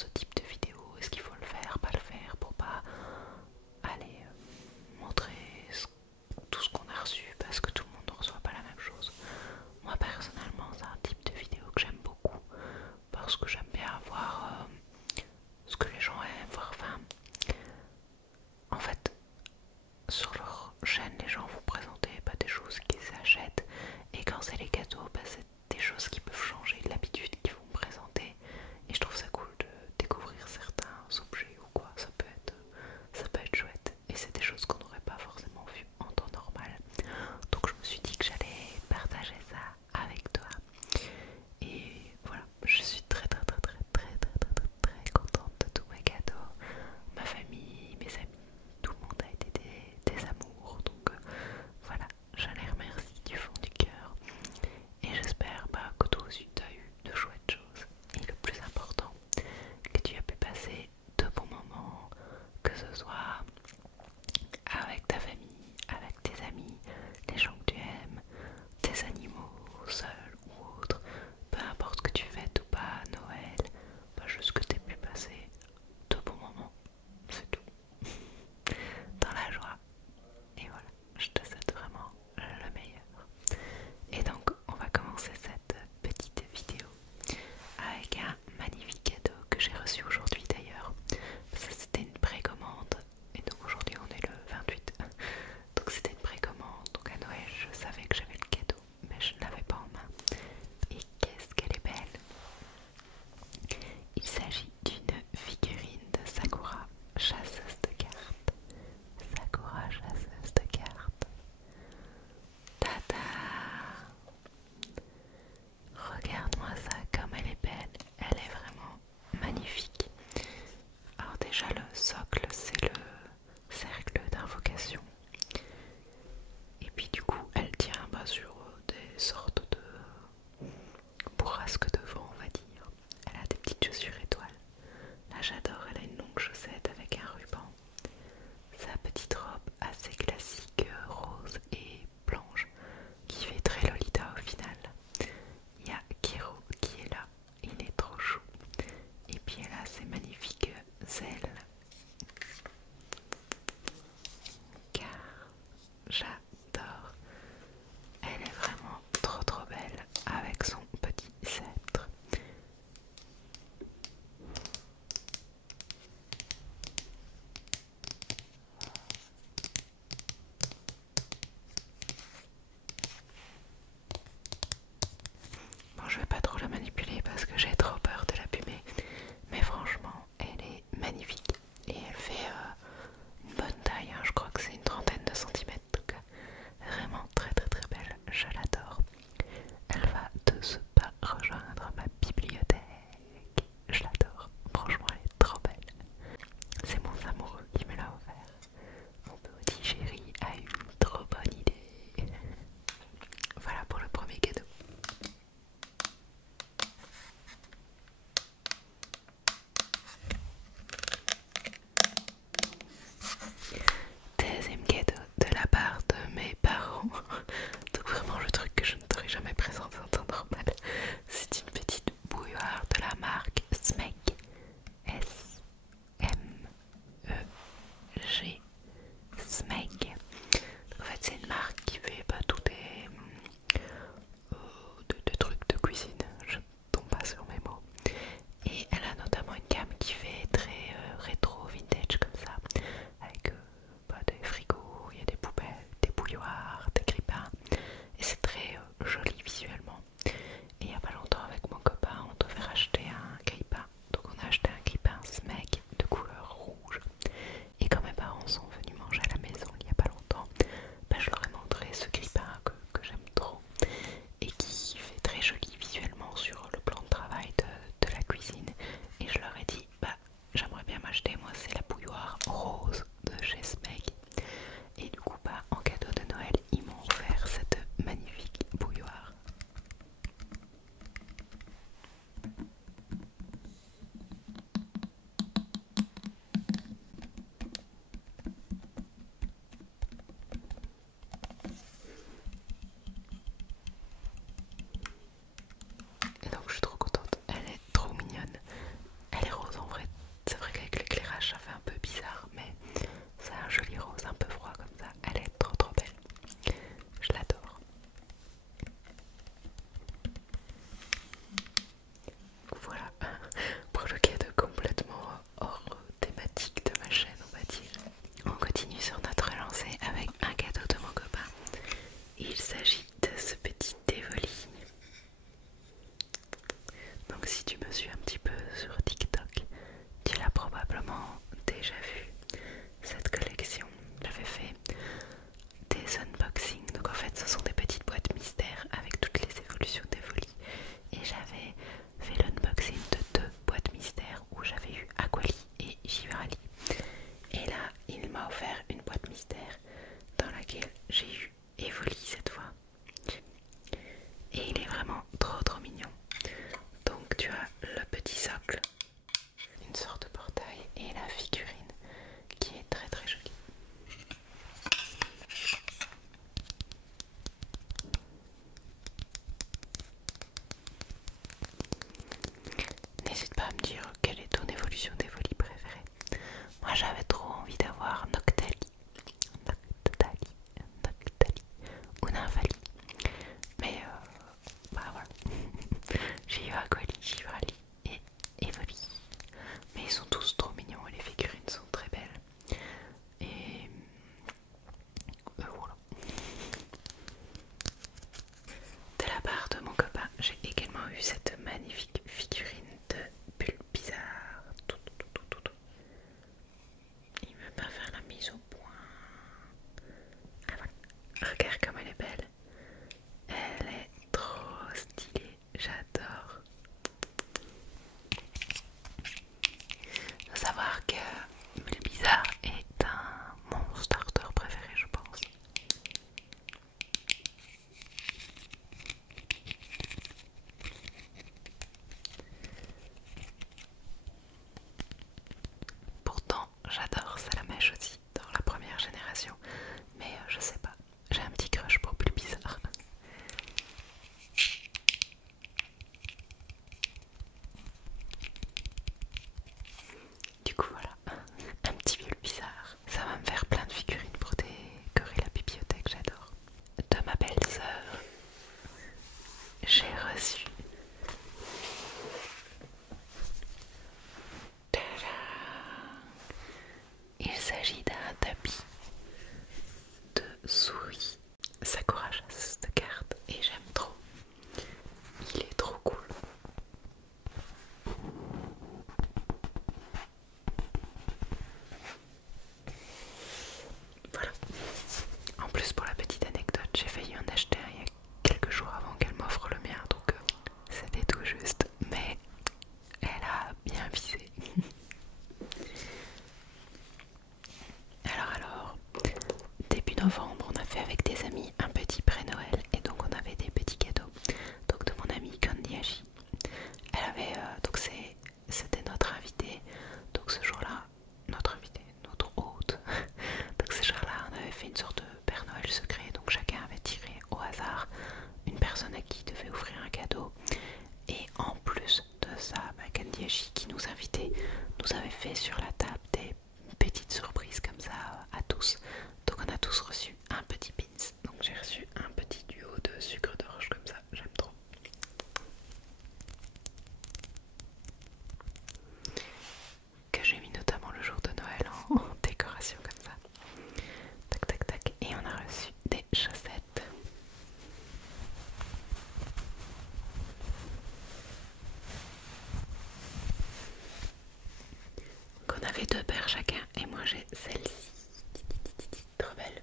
ce type de vidéo, est-ce qu'il faut le faire, pas le faire, pour pas aller montrer tout ce qu'on a reçu parce que tout le monde ne reçoit pas la même chose. Moi personnellement c'est un type de vidéo que j'aime beaucoup parce que j'aime bien voir ce que les gens aiment voir. Enfin, en fait, sur leur chaîne, les gens vont présenter pas des choses qu'ils achètent, et quand c'est les cadeaux, bah, c'est des choses qui peuvent changer de l'habitude qu'ils vont présenter, et je trouve ça cool de découvrir certains objets ou quoi. Ça peut être chouette, et c'est des choses qu'on n'aurait pas forcément vues en temps normal. Donc je me suis dit que j'allais partager ça avec toi. Et voilà, je suis très contente de tous mes cadeaux. Ma famille, mes amis, tout le monde a été des amours. Donc j'adore Salamèche aussi dans la première génération, mais je sais pas, j'ai un petit crush pour plus bizarre. Du coup voilà, un petit vieux bizarre. Ça va me faire plein de figurines pour décorer la bibliothèque, j'adore. De ma belle-sœur, j'ai reçu il s'agit d'un tapis de souris Sakura chasseuse de cartes et j'aime trop. Il est trop cool. Voilà. En plus, pour la petite anecdote, j'ai failli en acheter un il y a quelques jours avant qu'elle m'offre le mien, donc c'était tout juste. Mais elle a bien visé. Alors, début novembre, on a fait avec des amis un petit pré-Noël et donc on avait des petits cadeaux. Donc de mon amie Candy Hachi. Elle avait, donc c'était notre invitée. Donc ce jour-là, notre invitée, notre hôte. Donc ce jour-là, on avait fait une sorte de Père Noël secret. Donc chacun avait tiré au hasard une personne à qui devait offrir un cadeau. Et en plus de ça, Candy Hachi qui nous invitait, nous avait fait sur la table des petites surprises comme ça à tous. Donc on a tous reçu un petit pins. Donc j'ai reçu un petit duo de sucre d'orge comme ça, j'aime trop. Que j'ai mis notamment le jour de Noël en décoration comme ça. Tac tac tac. Et on a reçu des chaussettes. Donc on avait deux paires chacun et moi j'ai celle-ci. Trop belle.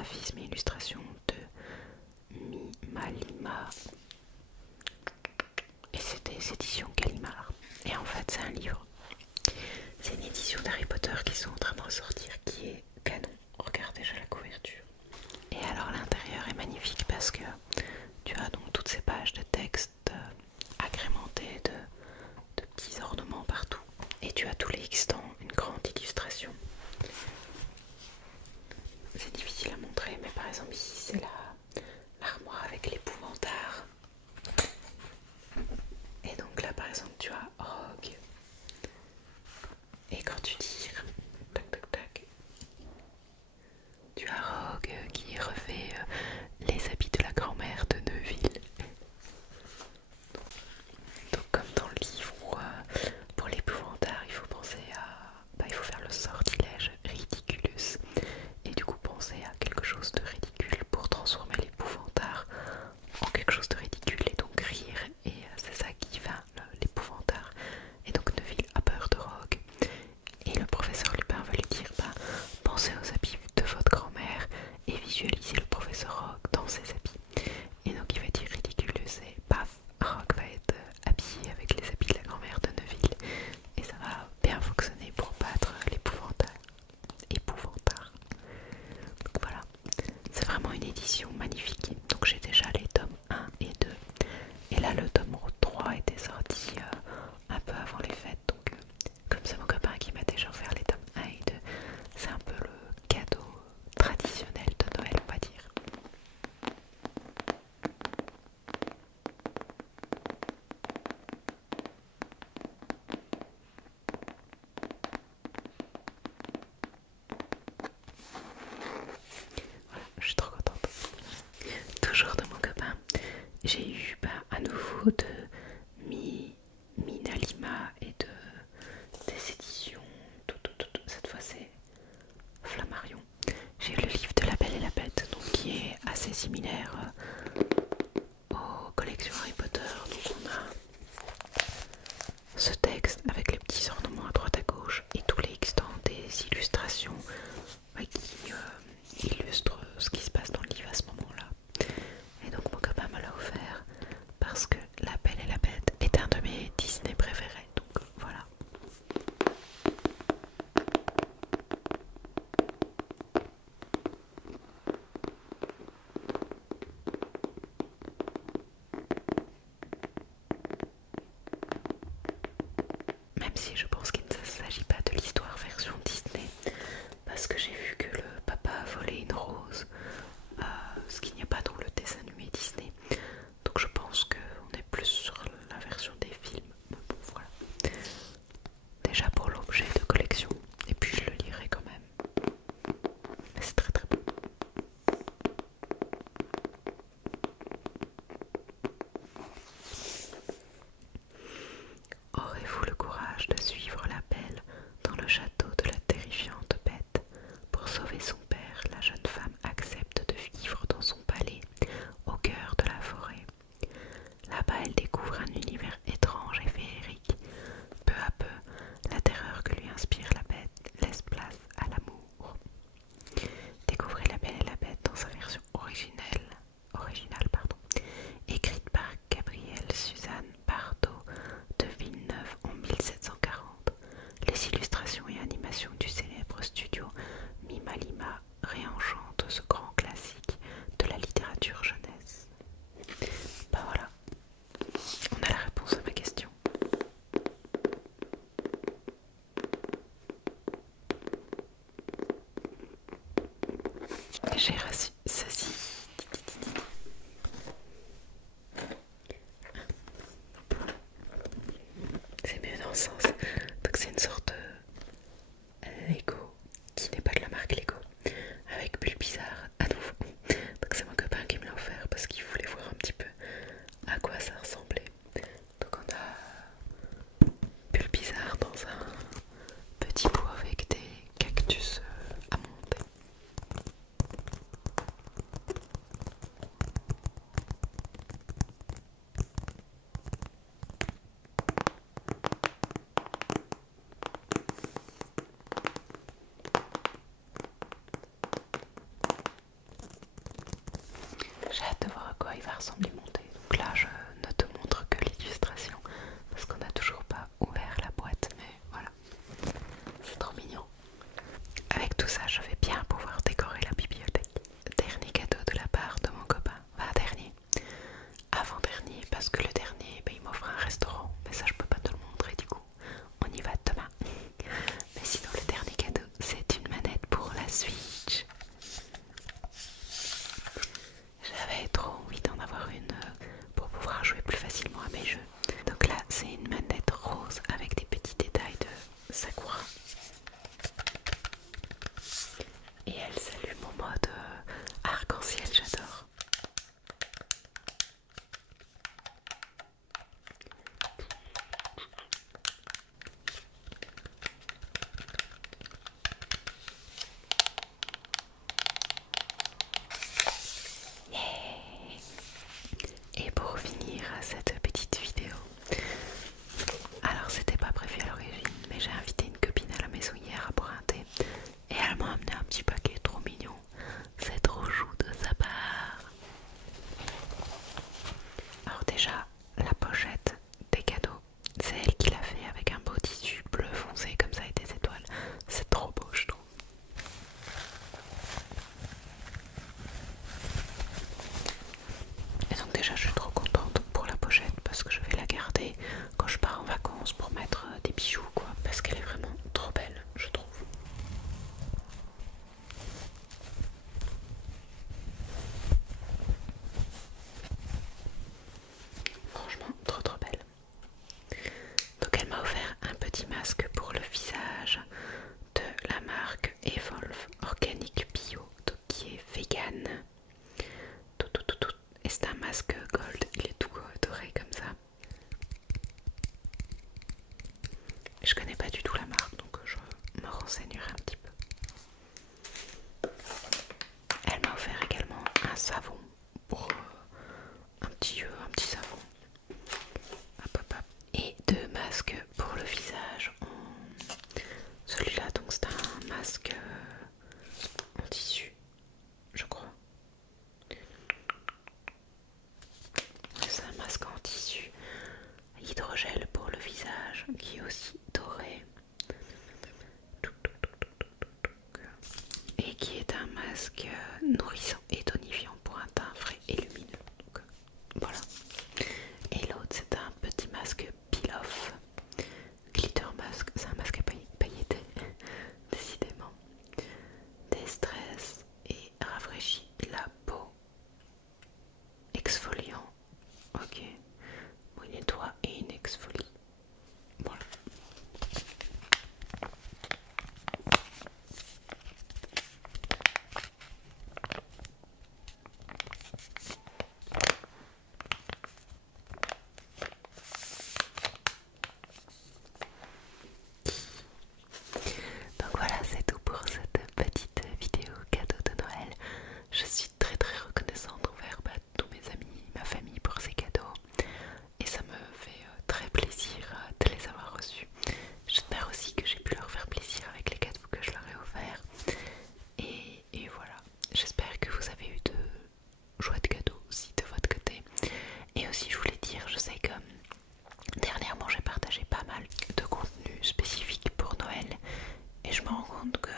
graphisme et illustration de Mimalima. Et c'est des éditions Gallimard. Et en fait c'est un livre. C'est une édition d'Harry Potter qui sont en train de ressortir, qui est canon. Regarde déjà la couverture. Et alors l'intérieur est magnifique parce que tu as donc toutes ces pages de texte agrémentées de petits ornements partout. Et tu as tous les X dans une grande illustration. C'est difficile à montrer, mais par exemple ici c'est l'armoire avec l'épouvantard. Et donc là par exemple tu as Rogue. Et quand tu tires, tac tac tac, tu as Rogue qui refait les habits de la grand-mère de Neville. Donc comme dans le livre où pour l'épouvantard il faut penser à... il faut faire le sortilège ridiculus. Et du coup penser à quelque chose de ridicule pour transformer l'épouvantard en quelque chose de ridicule et donc rire. Et c'est ça qui va l'épouvantard. Et donc Neville a peur de Rogue. Et le professeur Lupin va lui dire pensez aux habits de votre grand-mère et visualisez le professeur Rogue dans ses habits. Et donc il va dire ridiculous et paf, Rogue va être habillé avec les habits de la grand-mère de Neville. Et ça va bien fonctionner pour battre l'épouvantard. Donc voilà, c'est vraiment une édition magnifique. Donc j'ai déjà les tomes 1 et 2. Et là le tome 3 était sorti un peu avant les fêtes. Donc comme c'est mon copain qui m'a déjà offert les tomes 1 et 2, c'est un peu le cadeau traditionnel de Noël, on va dire. Voilà, je suis trop contente. Toujours de mon copain, j'ai eu à nouveau de Minalima et des éditions. Cette fois c'est Flammarion. J'ai eu le livre de La Belle et la Bête, donc qui est assez similaire aux collections Harry Potter. Donc on a ce texte avec les petits ornements à droite à gauche et tous les extants des illustrations qui illustrent ce qui se passe dans le livre à ce moment-là. Et donc mon copain me l'a offert parce que La Belle et la Bête est un de mes Disney préférés. Donc voilà. Même si je pense qu'il ne s'agit pas de l'histoire version Disney, parce que j'ai vu que le papa a volé une rose, ce qu'il n'y a pas dans le dessin animé Disney. Donc je pense qu'on est plus sur la version des films. Mais bon, voilà. Déjà pour l'objet de collection, et puis je le lirai quand même. Mais c'est très très bon. Aurez-vous le courage de suivre la belle dans le château de la terrifiante bête? Pour sauver son père, la jeune femme accepte de vivre dans son palais, au cœur de la forêt. Là-bas, elle découvre un univers étrange et féerique. Peu à peu, la terreur que lui inspire la bête laisse place à l'amour. Découvrez La Belle et la Bête dans sa version originale, écrite par Gabrielle Suzanne Bardot de Villeneuve en 1740. Les illustrations et animations du célèbre studio Mimalima réenchantent ce grand classique de la littérature jeunesse. Voilà, on a la réponse à ma question. J'ai reçu ceci. C'est mieux dans le sens. Donc c'est une sorte de Lego qui n'est pas de la marque Lego, avec Bulbizarre à nouveau. Donc c'est mon copain qui me l'a offert parce qu'il voulait voir un petit peu à quoi ça ressemblait. Donc on a Bulbizarre dans un petit pot avec des cactus à monter. déjà je suis trop contente pour la pochette parce que je vais la garder quand je pars en vacances pour mettre des bijoux quoi, parce qu'elle est vraiment trop belle je trouve. Franchement trop belle. Donc elle m'a offert un petit masque pour le visage de la marque Evolve Organic Bio, donc qui est vegan. Et c'est un masque gold, il est tout doré comme ça. Je connais pas du tout la marque donc je me renseignerai un petit peu. Elle m'a offert également un savon pour un petit savon. Hop, hop, hop. Et deux masques pour le visage. Celui-là donc c'est un masque en tissu je crois. C'est un masque en tissu hydrogel pour le visage qui est aussi doré et qui est un masque nourrissant et tonifiant pour un teint frais et lumineux. Donc, voilà. Et l'autre c'est un petit masque peel off glitter mask, c'est un masque à pailleté décidément, déstresse et rafraîchit la peau, exfoliant. Ok, bon, il nettoie et il exfolie. Voilà. Donc voilà, c'est tout pour cette petite vidéo cadeau de Noël. Je suis très reconnaissante envers tous mes amis, ma famille pour ces cadeaux. Et ça me fait très plaisir de les avoir reçus. J'espère aussi que j'ai pu leur faire plaisir avec les cadeaux que je leur ai offerts. Et voilà, j'espère que vous avez eu de chouettes cadeaux aussi de votre côté. Et aussi je voulais dire, je sais que dernièrement j'ai partagé pas mal de contenu spécifique pour Noël. Et je me rends compte que